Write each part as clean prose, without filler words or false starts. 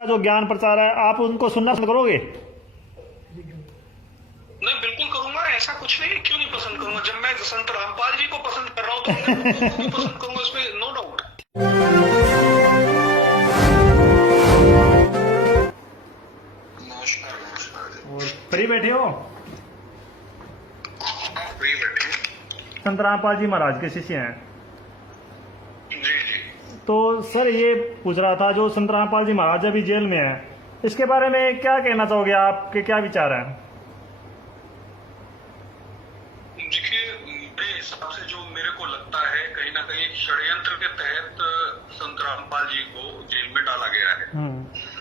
जो ज्ञान प्रचार है आप उनको सुनना पसंद करोगे? नहीं, बिल्कुल करूंगा। ऐसा कुछ नहीं है, क्यों नहीं पसंद करूंगा। जब मैं संत रामपाल जी को पसंद कर रहा हूँ तो मैं उनको भी पसंद करूंगा, इसमें नो डाउट। नमस्कार नमस्कार। और फ्री बैठे हो? फ्री बैठे। संत रामपाल जी महाराज के शिष्य हैं। जी जी। तो सर ये पूछ रहा था, जो संत रामपाल जी महाराज अभी जेल में है, इसके बारे में क्या कहना चाहोगे? आपके क्या विचार हैं? देखिए, मेरे हिसाब से जो मेरे को लगता है, कहीं ना कहीं षड्यंत्र के तहत संत रामपाल जी को जेल में डाला गया है।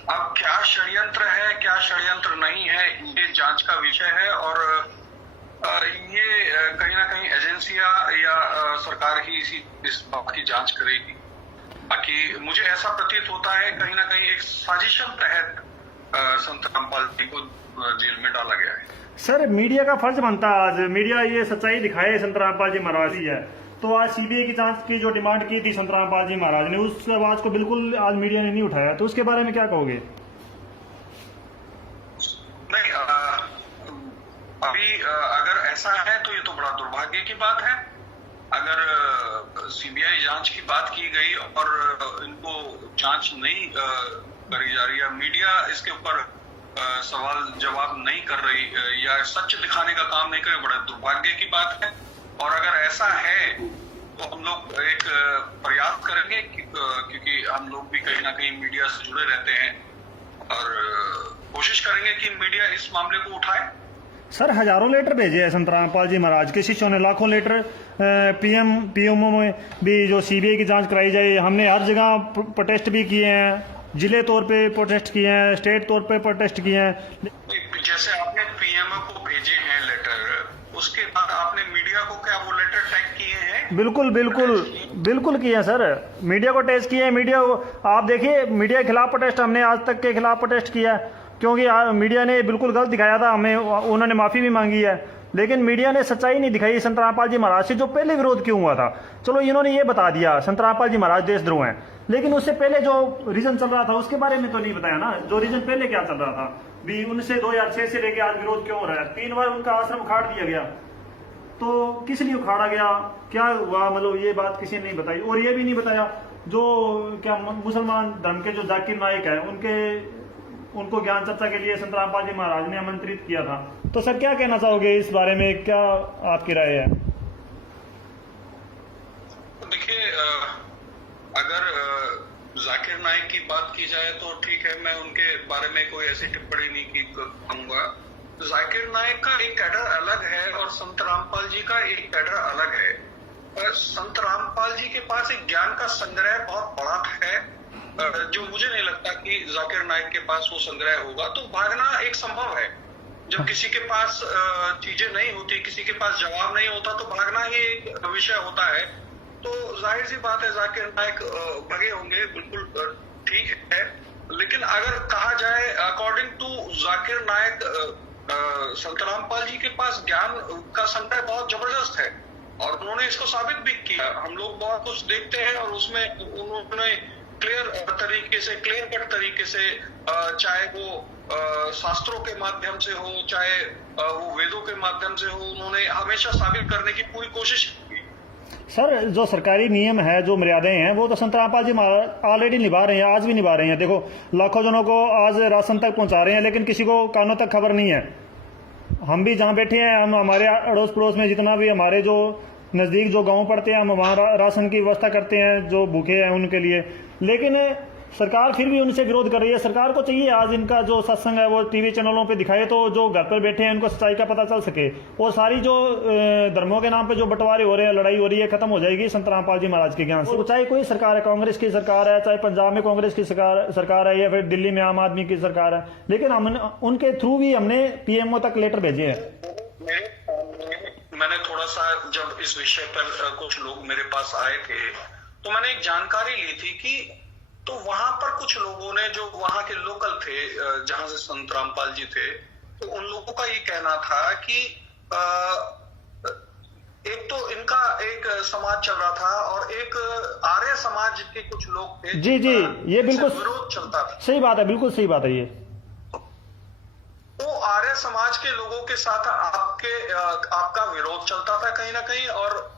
अब क्या षड्यंत्र है, क्या षड्यंत्र नहीं है, ये जांच का विषय है। और ये कहीं ना कहीं एजेंसियां या सरकार ही इस बात की जांच करेगी। बाकी मुझे ऐसा प्रतीत होता है कहीं ना कहीं एक साजिशन तहत संत रामपाल जी को जेल में डाला गया है। सर मीडिया का फर्ज बनता है, आज मीडिया ये सच्चाई दिखाए संत रामपाल जी महाराज ही है। तो आज सीबीआई की जांच की जो डिमांड की थी संत रामपाल जी महाराज ने, उस आवाज को बिल्कुल आज मीडिया ने नहीं उठाया। तो उसके बारे में क्या कहोगे? नहीं, अभी अगर ऐसा है तो ये तो बड़ा दुर्भाग्य की बात है। अगर सीबीआई जांच की बात की गई और इनको जांच नहीं करी जा रही है, मीडिया इसके ऊपर सवाल जवाब नहीं कर रही या सच दिखाने का काम नहीं करे, बड़ा दुर्भाग्य की बात है। और अगर ऐसा है तो हम लोग एक प्रयास करेंगे क्योंकि हम लोग भी कहीं ना कहीं मीडिया से जुड़े रहते हैं और कोशिश करेंगे कि मीडिया इस मामले को उठाए। सर हजारों लेटर भेजे हैं संत रामपाल जी महाराज के शिष्यों ने, लाखों लेटर पीएमओ में भी जो सीबीआई की जांच कराई जाए। हमने हर जगह प्रोटेस्ट भी किए हैं, जिले तौर पे प्रोटेस्ट किए हैं, स्टेट तौर पे प्रोटेस्ट किए हैं। जैसे आपने पीएमओ को भेजे हैं लेटर, उसके बाद आपने मीडिया को क्या वो लेटर टैग किए हैं? बिल्कुल बिल्कुल बिल्कुल किए हैं सर, मीडिया को टेस्ट किए हैं। मीडिया को आप देखिए, मीडिया के खिलाफ प्रोटेस्ट हमने आज तक के खिलाफ प्रोटेस्ट किया है, क्योंकि मीडिया ने बिल्कुल गलत दिखाया था हमें, उन्होंने माफी भी मांगी है। लेकिन मीडिया ने सच्चाई नहीं दिखाई संत रामपाल जी महाराज से, जो पहले विरोध क्यों हुआ था। चलो इन्होंने ये बता दिया संत रामपाल जी महाराज देशद्रोह हैं, लेकिन उससे पहले जो रीजन चल रहा था उसके बारे में तो नहीं बताया ना। जो रीजन पहले क्या चल रहा था भी, उनसे 2006 से लेके आज विरोध क्यों हो रहा है। 3 बार उनका आश्रम उखाड़ दिया गया, तो किस लिए उखाड़ा गया, क्या हुआ, मतलब ये बात किसी ने नहीं बताई। और ये भी नहीं बताया जो क्या मुसलमान धर्म के जो जाकिर नायक है, उनको ज्ञान चर्चा के लिए संत रामपाल जी महाराज ने आमंत्रित किया था। तो सर क्या कहना चाहोगे इस बारे में, क्या आपकी राय है? देखिए, अगर जाकिर नायक की बात की जाए तो ठीक है, मैं उनके बारे में कोई ऐसी टिप्पणी नहीं करूंगा। जाकिर नायक का एक कैडर अलग है और संत रामपाल जी का एक कैडर अलग है। संत रामपाल जी के पास एक ज्ञान का संग्रह बहुत बड़ा है, जो मुझे नहीं लगता कि जाकिर नायक के पास वो संग्रह होगा। तो भागना एक संभव है, जब किसी के पास चीजें नहीं होती, किसी के पास जवाब नहीं होता, तो भागना ही एक विषय होता है। तो जाहिर सी बात है जाकिर नायक भगे होंगे, बिल्कुल ठीक है। लेकिन अगर कहा जाए अकॉर्डिंग टू जाकिर नायक, संत रामपाल जी के पास ज्ञान का संग्रह बहुत जबरदस्त है और उन्होंने इसको साबित भी किया। हम लोग बहुत कुछ देखते हैं और उसमें उन्होंने क्लियर कट तरीके से, चाहे वो शास्त्रों के माध्यम से हो, चाहे वो वेदों के माध्यम से हो, उन्होंने हमेशा साबित करने की पूरी कोशिश की। सर जो सरकारी नियम है, जो मर्यादाएं हैं, वो तो संत रामपाल जी ऑलरेडी निभा रहे हैं, आज भी निभा रहे हैं। देखो लाखों जनों को आज राशन तक पहुंचा रहे हैं, लेकिन किसी को कानों तक खबर नहीं है। हम भी जहाँ बैठे हैं, हम हमारे अड़ोस पड़ोस में जितना भी हमारे जो नजदीक जो गांव पड़ते हैं, हम वहाँ राशन की व्यवस्था करते हैं जो भूखे हैं उनके लिए। लेकिन सरकार फिर भी उनसे विरोध कर रही है। सरकार को चाहिए आज इनका जो सत्संग है वो टीवी चैनलों पे दिखाए, तो जो घर पर बैठे हैं उनको सच्चाई का पता चल सके। और सारी जो धर्मों के नाम पे जो बंटवारे हो रहे हैं, लड़ाई हो रही है, खत्म हो जाएगी संत रामपाल जी महाराज के ज्ञान से। चाहे कोई सरकार है, कांग्रेस की सरकार है, चाहे पंजाब में कांग्रेस की सरकार है, या फिर दिल्ली में आम आदमी की सरकार है, लेकिन हम उनके थ्रू भी हमने पीएमओ तक लेटर भेजे हैं। मैंने थोड़ा सा जब इस विषय पर कुछ लोग मेरे पास आए थे तो मैंने एक जानकारी ली थी कि तो वहां पर कुछ लोगों ने, जो वहां के लोकल थे जहां से संत रामपाल जी थे, तो उन लोगों का ये कहना था कि एक तो इनका एक समाज चल रहा था और एक आर्य समाज के कुछ लोग थे। जी जी, ये बिल्कुल विरोध चलता था। सही बात है, बिल्कुल सही बात है ये। तो आर्य समाज के लोगों के साथ आपका विरोध चलता था कहीं ना कहीं, और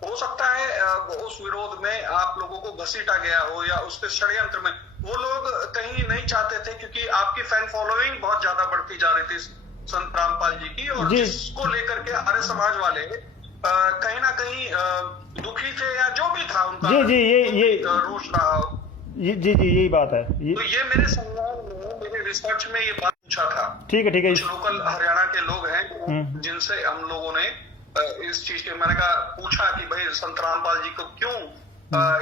हो सकता है उस विरोध में आप लोगों को घसीटा गया हो या उसके षड्यंत्र में वो लोग कहीं नहीं चाहते थे, क्योंकि आपकी फैन फॉलोइंग बहुत ज्यादा बढ़ती जा रही थी संत रामपाल जी की, और जिसको लेकर के आर्य समाज वाले कहीं ना कहीं दुखी थे या जो भी था उनका जी जी ये रोष रहा। जी जी यही बात है तो ये मेरे संज्ञान में, मेरे रिसर्च में ये बात पूछा था। ठीक है कुछ लोकल हरियाणा के लोग हैं जिनसे हम लोगों ने इस चीज के मैंने कहा पूछा कि भाई संत रामपाल जी को क्यों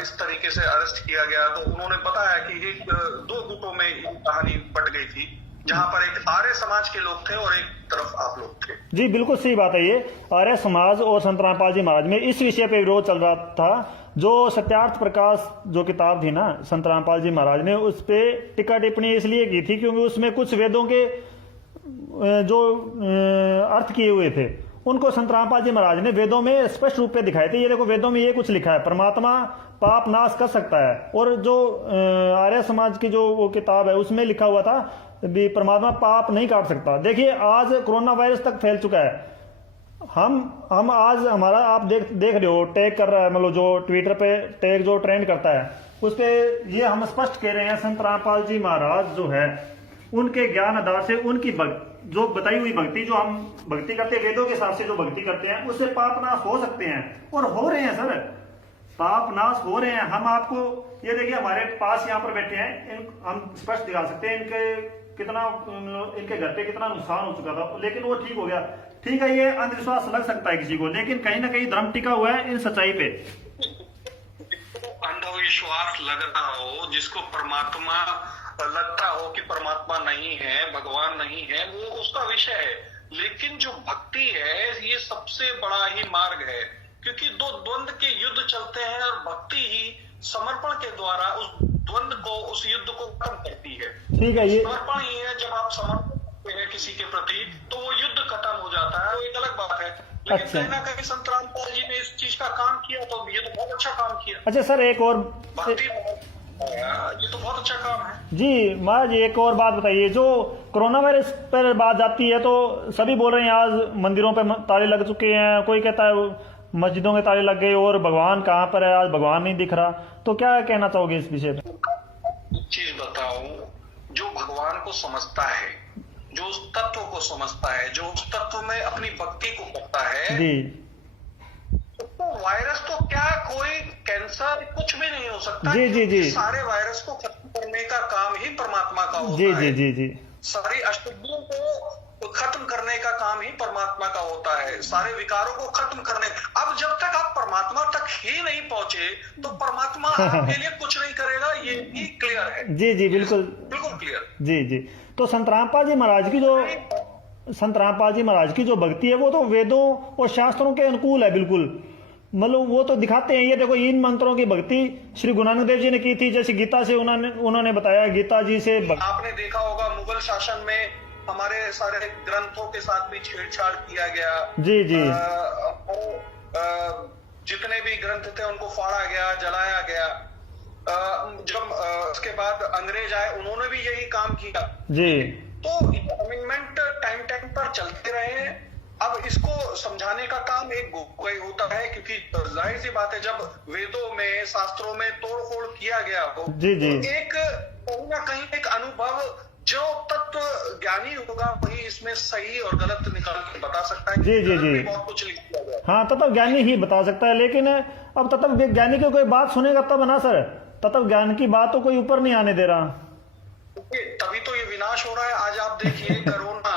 इस तरीके से अरेस्ट किया गया, तो उन्होंने बताया कि एक दो गुटों में कहानी बट गई थी, जहां पर एक आर्य समाज के लोग थे और एक तरफ आप लोग थे। जी बिल्कुल सही बात है ये। आर्य समाज और संत रामपाल जी महाराज में इस विषय पे विरोध चल रहा था। जो सत्यार्थ प्रकाश जो किताब थी ना संत रामपाल जी महाराज ने, उस पे टिक्का टिप्पणी इसलिए की थी क्योंकि उसमें कुछ वेदों के जो अर्थ किए हुए थे उनको संत रामपाल जी महाराज ने वेदों में स्पष्ट रूप पे दिखाए थे। ये देखो वेदों में ये कुछ लिखा है, परमात्मा पाप नाश कर सकता है, और जो आर्य समाज की जो वो किताब है उसमें लिखा हुआ था भी परमात्मा पाप नहीं काट सकता। देखिए आज कोरोना वायरस तक फैल चुका है। हम आज हमारा आप देख रहे हो टैग कर रहा है, मतलब जो ट्विटर पे टैग जो ट्रेंड करता है उस पे ये हम स्पष्ट कह रहे हैं संत रामपाल जी महाराज जो है उनके ज्ञान आधार से उनकी जो बताई हुई भक्ति, जो हम भक्ति करते हैं वेदों के हिसाब से जो भक्ति करते हैं उससे पाप नाश हो सकते हैं, और हो रहे हैं सर, पाप नाश हो रहे हैं। हम आपको ये देखिए हमारे पास यहाँ पर बैठे हैं, हम स्पष्ट दिखा सकते हैं इनके घर पे कितना नुकसान हो चुका था, लेकिन वो ठीक हो गया। ठीक है, ये अंधविश्वास लग सकता है किसी को, लेकिन कहीं ना कहीं धर्म टिका हुआ है इन सच्चाई पे। अंधविश्वास लग रहा हो, जिसको परमात्मा लगता हो कि परमात्मा नहीं है, भगवान नहीं है, वो उसका विषय है, लेकिन जो भक्ति है ये सबसे बड़ा ही मार्ग है, क्योंकि दो द्वंद के युद्ध चलते हैं और भक्ति ही समर्पण के द्वारा उस द्वंद को, उस युद्ध को खत्म करती है। ठीक है, ये समर्पण ही है, जब आप समर्पण करते हैं किसी के प्रति तो वो युद्ध खत्म हो जाता है, वो एक अलग बात है। लेकिन कहीं ना कहीं संत रामपाल जी ने इस चीज का काम किया, तो ये तो बहुत अच्छा काम किया। अच्छा सर, एक और भक्ति ये तो बहुत अच्छा काम है जी। महाराज एक और बात बताइए, जो कोरोना वायरस पर बात जाती है तो सभी बोल रहे हैं आज मंदिरों पे ताले लग चुके हैं, कोई कहता है मस्जिदों के ताले लग गए और भगवान कहाँ पर है, आज भगवान नहीं दिख रहा, तो क्या कहना चाहोगे इस विषय पे? चीज बताऊं, जो भगवान को समझता है, जो उस तत्व को समझता है, जो उस तत्व में अपनी भक्ति को करता है जी, तो वायरस तो क्या, कोई कैंसर कुछ भी नहीं हो सकता। जी जी जी, सारे वायरस को खत्म करने का काम ही परमात्मा का होता जी है। जी जी जी, सारी अशुद्धियों को खत्म करने का काम ही परमात्मा का होता है, सारे विकारों को खत्म करने। अब जब तक आप परमात्मा तक ही नहीं पहुंचे तो परमात्मा आपके लिए कुछ नहीं करेगा, ये भी क्लियर है। जी जी बिल्कुल बिल्कुल क्लियर। जी जी। तो संत रामपाल जी महाराज की जो भक्ति है वो तो वेदों और शास्त्रों के अनुकूल है बिल्कुल, मतलब वो तो दिखाते हैं। ये देखो इन मंत्रों की भक्ति श्री गुरु नानक देव जी ने की थी, जैसे गीता से उन्होंने बताया, गीता जी से आपने देखा होगा मुगल शासन में हमारे सारे ग्रंथों के साथ भी छेड़छाड़ किया गया। जी जी, जितने भी ग्रंथ थे उनको फाड़ा गया, जलाया गया। जब उसके बाद अंग्रेज आए उन्होंने भी यही काम किया जी। तो अमेंडमेंट टाइम टाइम पर चलते रहे। अब इसको समझाने का काम एक कोई होता है, क्योंकि जाहिर सी बात है जब वेदों में शास्त्रों में तोड़फोड़ किया गया हो जी जी, तो एक कहीं ना कहीं एक अनुभव, जो तत्व ज्ञानी होगा वही इसमें सही और गलत निकाल के बता सकता है। जी जी जी, बहुत कुछ लिख दिया गया। हाँ, तत्व ज्ञानी ही बता सकता है, लेकिन अब तत्व ज्ञानी की कोई बात सुनेगा तब ना सर, तत्व ज्ञान की बात तो कोई ऊपर नहीं आने दे रहा। तभी तो ये विनाश हो रहा है। आज आप देखिए कोरोना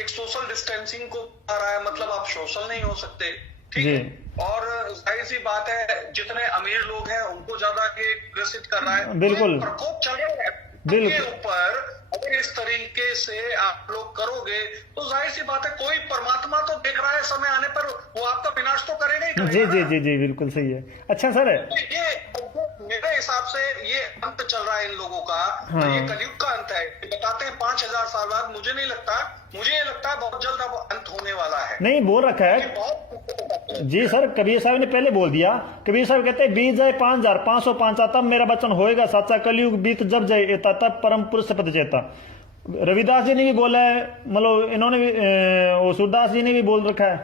एक सोशल डिस्टेंसिंग को आ रहा है, मतलब आप सोशल नहीं हो सकते, ठीक है। और जाहिर सी बात है जितने अमीर लोग हैं उनको ज्यादा ये ग्रसित कर रहा है, बिल्कुल प्रकोप चल रहा है के ऊपर। अगर इस तरीके से आप लोग करोगे तो जाहिर सी बात है कोई परमात्मा तो देख रहा है, समय आने पर वो आपका विनाश तो करेगा ही करेगा। जी जी जी जी, बिल्कुल सही है। अच्छा सर, ये मेरे हिसाब से ये अंत चल रहा है इन लोगों का। हाँ, तो ये कलयुग का अंत है। बताते हैं 5000 साल बाद, मुझे नहीं लगता, मुझे ये लगता है बहुत जल्द अब अंत होने वाला है। नहीं बोल रखा है, जी सर, कबीर साहब ने पहले बोल दिया। कबीर साहब कहते हैं बीत जाए 5505 तब मेरा वचन होएगा साचा, कलयुग बीत जब जाए एता तब परम पुरुष पद चेता। रविदास जी ने भी बोला है, मतलब इन्होंने भी वो सूरदास जी ने भी बोल रखा है।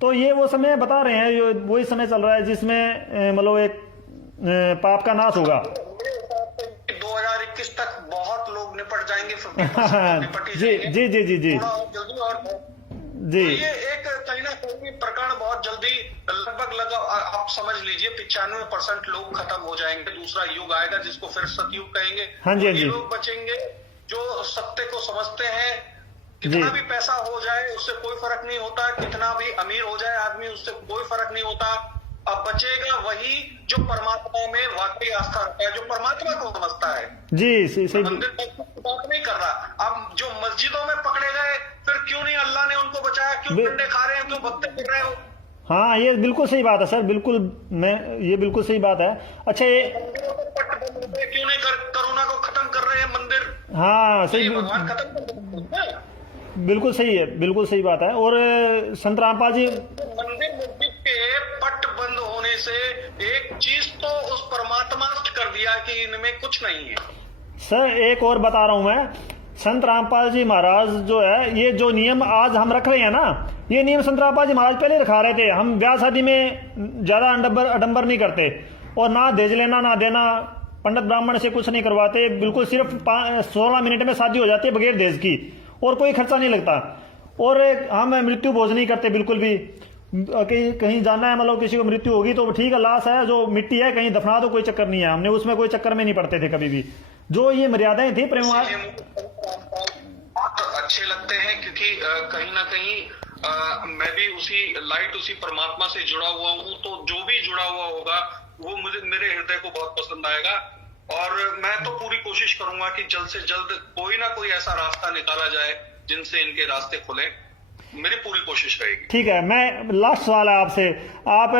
तो ये वो समय बता रहे हैं, ये वही समय चल रहा है जिसमें मतलब एक पाप का नाश होगा। 2021 तक बहुत लोग निपट जाएंगे, जी जी जी जी जी जल्दी। और जी, तो ये एक कहीं ना कहीं प्रकरण बहुत जल्दी, लगभग आप समझ लीजिए 95% लोग खत्म हो जाएंगे। दूसरा युग आएगा जिसको फिर सतयुग कहेंगे। हाँ जी, हाँ जी। लोग बचेंगे जो सत्य को समझते हैं। कितना भी पैसा हो जाए उससे कोई फर्क नहीं होता, कितना भी अमीर हो जाए आदमी उससे कोई फर्क नहीं होता। अब बचेगा वही जो परमात्मा में वाकई आस्था रखता है, जो परमात्मा को समझता है। जी सही। मंदिर बात नहीं कर रहा। अब जो मस्जिदों में पकड़े गए, फिर क्यों नहीं अल्लाह ने उनको बचाया? क्यों डंडे खा रहे हैं, क्यों भक्ते कर रहे हो? हाँ, ये बिल्कुल सही बात है सर, बिल्कुल ये बिल्कुल सही बात है। अच्छा, ये क्यों नहीं कोरोना को खत्म कर रहे हैं मंदिर? हाँ सही, भगवान खत्म कर, बिल्कुल सही है, बिल्कुल सही बात है। और संत रामपाल जी, मंदिर मस्जिद के पट बंद होने से एक चीज तो उस परमात्मा ने कर दिया कि इनमें कुछ नहीं है। सर एक और बता रहा हूं मैं, संत रामपाल जी महाराज जो है, ये जो नियम आज हम रख रहे हैं ना, ये नियम संत रामपाल जी महाराज पहले रखा रहे थे। हम ब्याह शादी में ज्यादा अडंबर नहीं करते, और ना दहेज लेना ना देना, पंडित ब्राह्मण से कुछ नहीं करवाते, बिल्कुल सिर्फ 16 मिनट में शादी हो जाती है बगैर दहेज की, और कोई खर्चा नहीं लगता। और हम मृत्यु भोज नहीं करते बिल्कुल भी। कहीं जाना है, मतलब किसी को मृत्यु होगी तो ठीक है, लाश है जो मिट्टी है कहीं दफना दो, कोई चक्कर नहीं है। हमने उसमें कोई चक्कर में नहीं पड़ते थे कभी भी। जो ये मर्यादाएं थी प्रेम अच्छे लगते हैं, क्योंकि कहीं ना कहीं मैं भी उसी परमात्मा से जुड़ा हुआ हूँ। तो जो भी जुड़ा हुआ होगा वो मेरे हृदय को बहुत पसंद आएगा। और मैं तो पूरी कोशिश करूंगा कि जल्द से जल्द कोई ना कोई ऐसा रास्ता निकाला जाए जिनसे इनके रास्ते खुले। मेरी पूरी कोशिश रहेगी। ठीक है, मैं लास्ट सवाल है आपसे। आप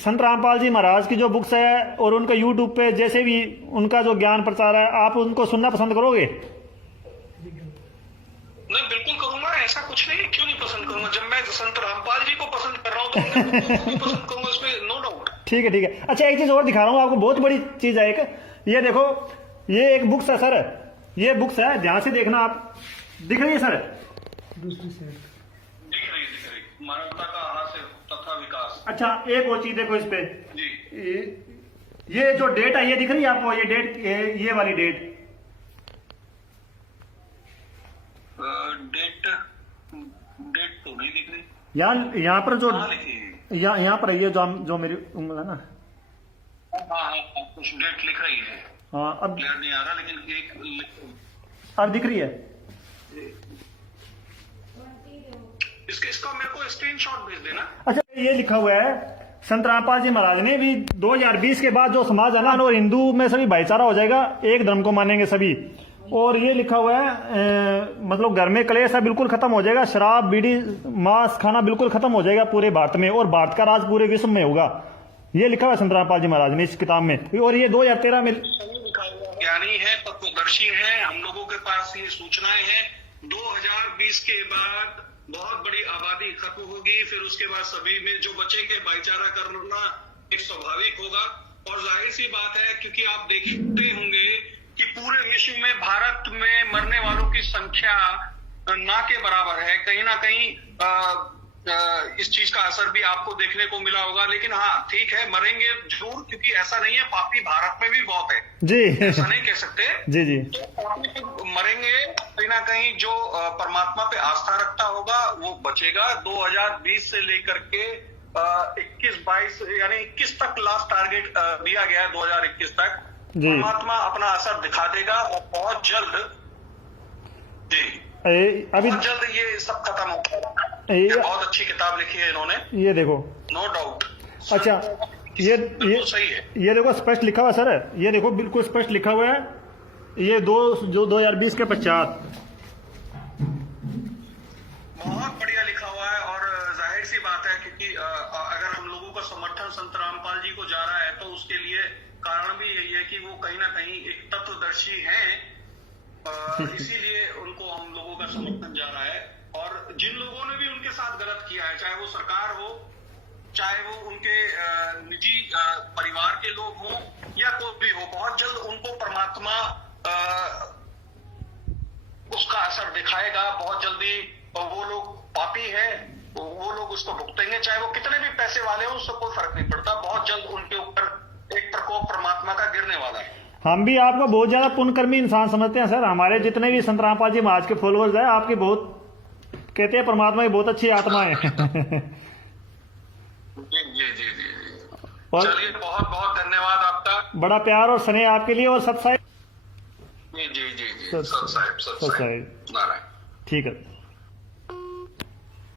संत रामपाल जी महाराज की जो बुक्स है और उनका यूट्यूब पे जैसे भी उनका जो ज्ञान प्रचार है, आप उनको सुनना पसंद करोगे? नहीं, बिल्कुल करूंगा। ऐसा कुछ नहीं, क्यों नहीं पसंद करूंगा? जब मैं संत रामपाल जी को पसंद कर रहा हूँ तो उनको पसंद करूंगा, इसमें नो डाउट। ठीक है, ठीक है। अच्छा, एक चीज और दिखा रहा हूँ आपको, बहुत बड़ी चीज है एक। ये देखो, ये एक बुक्स है सर, ये बुक्स है, ध्यान से देखना आप। दिख रही है सर? दूसरी साइड दिख रही। मानवता का हास्य तथा विकास। अच्छा, एक और चीज देखो इस पे जी। ये जो डेट है, ये दिख रही है आपको? ये डेट, ये वाली डेट, डेट तो नहीं दिख रही। यहाँ पर जो यहाँ पर है, ये जो मेरी उंगल है ना, हाँ, कुछ डेट लिख रही है। हाँ, अब क्लियर नहीं आ रहा, लेकिन अब दिख रही है। इसका मेरे को स्क्रीनशॉट भेज देना। अच्छा, ये लिखा हुआ है, संत रामपाल जी महाराज ने भी 2020 के बाद जो समाज है ना, और हिंदू में सभी भाईचारा हो जाएगा, एक धर्म को मानेंगे सभी। और ये लिखा हुआ है मतलब घर में कलेश है बिल्कुल खत्म हो जाएगा, शराब बीड़ी मांस खाना बिल्कुल खत्म हो जाएगा पूरे भारत में, और भारत का राज पूरे विश्व में होगा। ये लिखा हुआ संत रामपाल जी महाराज ने इस किताब में, और ये 2013 में। ज्ञानी है, तत्वदर्शी है, हम लोगों के पास ये सूचनाएं हैं। 2020 के बाद बहुत बड़ी आबादी खत्म होगी, फिर उसके बाद सभी में जो बचेंगे भाईचारा करना एक स्वाभाविक होगा। और जाहिर सी बात है, क्योंकि आप देखते होंगे कि पूरे विश्व में भारत में मरने वालों की संख्या ना के बराबर है। कहीं ना कहीं इस चीज का असर भी आपको देखने को मिला होगा। लेकिन हाँ, ठीक है, मरेंगे जरूर, क्योंकि ऐसा नहीं है, पापी भारत में भी बहुत है जी, ऐसा नहीं कह सकते जी जी। तो पापी तो मरेंगे, कहीं ना कहीं जो परमात्मा पे आस्था रखता होगा वो बचेगा। 2020 से लेकर के 21-22 यानी 21 तक लास्ट टारगेट दिया गया है। 2021 तक परमात्मा अपना असर दिखा देगा, और बहुत जल्द जी अभी बहुत जल्द ये सब खत्म हो जाएगा। बहुत अच्छी किताब लिखी है इन्होंने, ये देखो, नो डाउट। अच्छा, ये सही है। ये देखो स्पष्ट लिखा हुआ सर, ये देखो बिल्कुल स्पष्ट लिखा हुआ है, ये जो 2020 के पश्चात बहुत बढ़िया लिखा हुआ है। और जाहिर सी बात है, क्योंकि अगर हम लोगों का समर्थन संत रामपाल जी को जा रहा है तो उसके लिए कारण भी यही है कि वो कहीं ना कहीं एक तत्वदर्शी हैं, इसीलिए उनको हम लोगों का समर्थन जा रहा है। और जिन लोगों ने भी उनके साथ गलत किया है, चाहे वो सरकार हो चाहे वो उनके निजी परिवार के लोग हों या कोई भी हो, बहुत जल्द उनको परमात्मा उसका असर दिखाएगा। बहुत जल्दी वो लोग पापी है, वो लोग उसको भुगतेंगे, चाहे वो कितने भी पैसे वाले हो, उससे कोई फर्क नहीं पड़ता। बहुत जल्द उनके ऊपर एक प्रकोप परमात्मा का गिरने वाला है। हम भी आपको बहुत ज्यादा पुण्यकर्मी इंसान समझते हैं सर। हमारे जितने भी संत रामपाल जी महाराज के फॉलोअर्स हैं, आपकी बहुत कहते हैं परमात्मा की बहुत अच्छी आत्मा है। जी जी जी जी जी। और चलिए, बहुत बहुत धन्यवाद आपका। बड़ा प्यार और स्नेह आपके लिए। और सत साहिब, जी जी जी जी, सत सत साहिब, सत सत साहिब, साहिब, नारायण। ठीक है।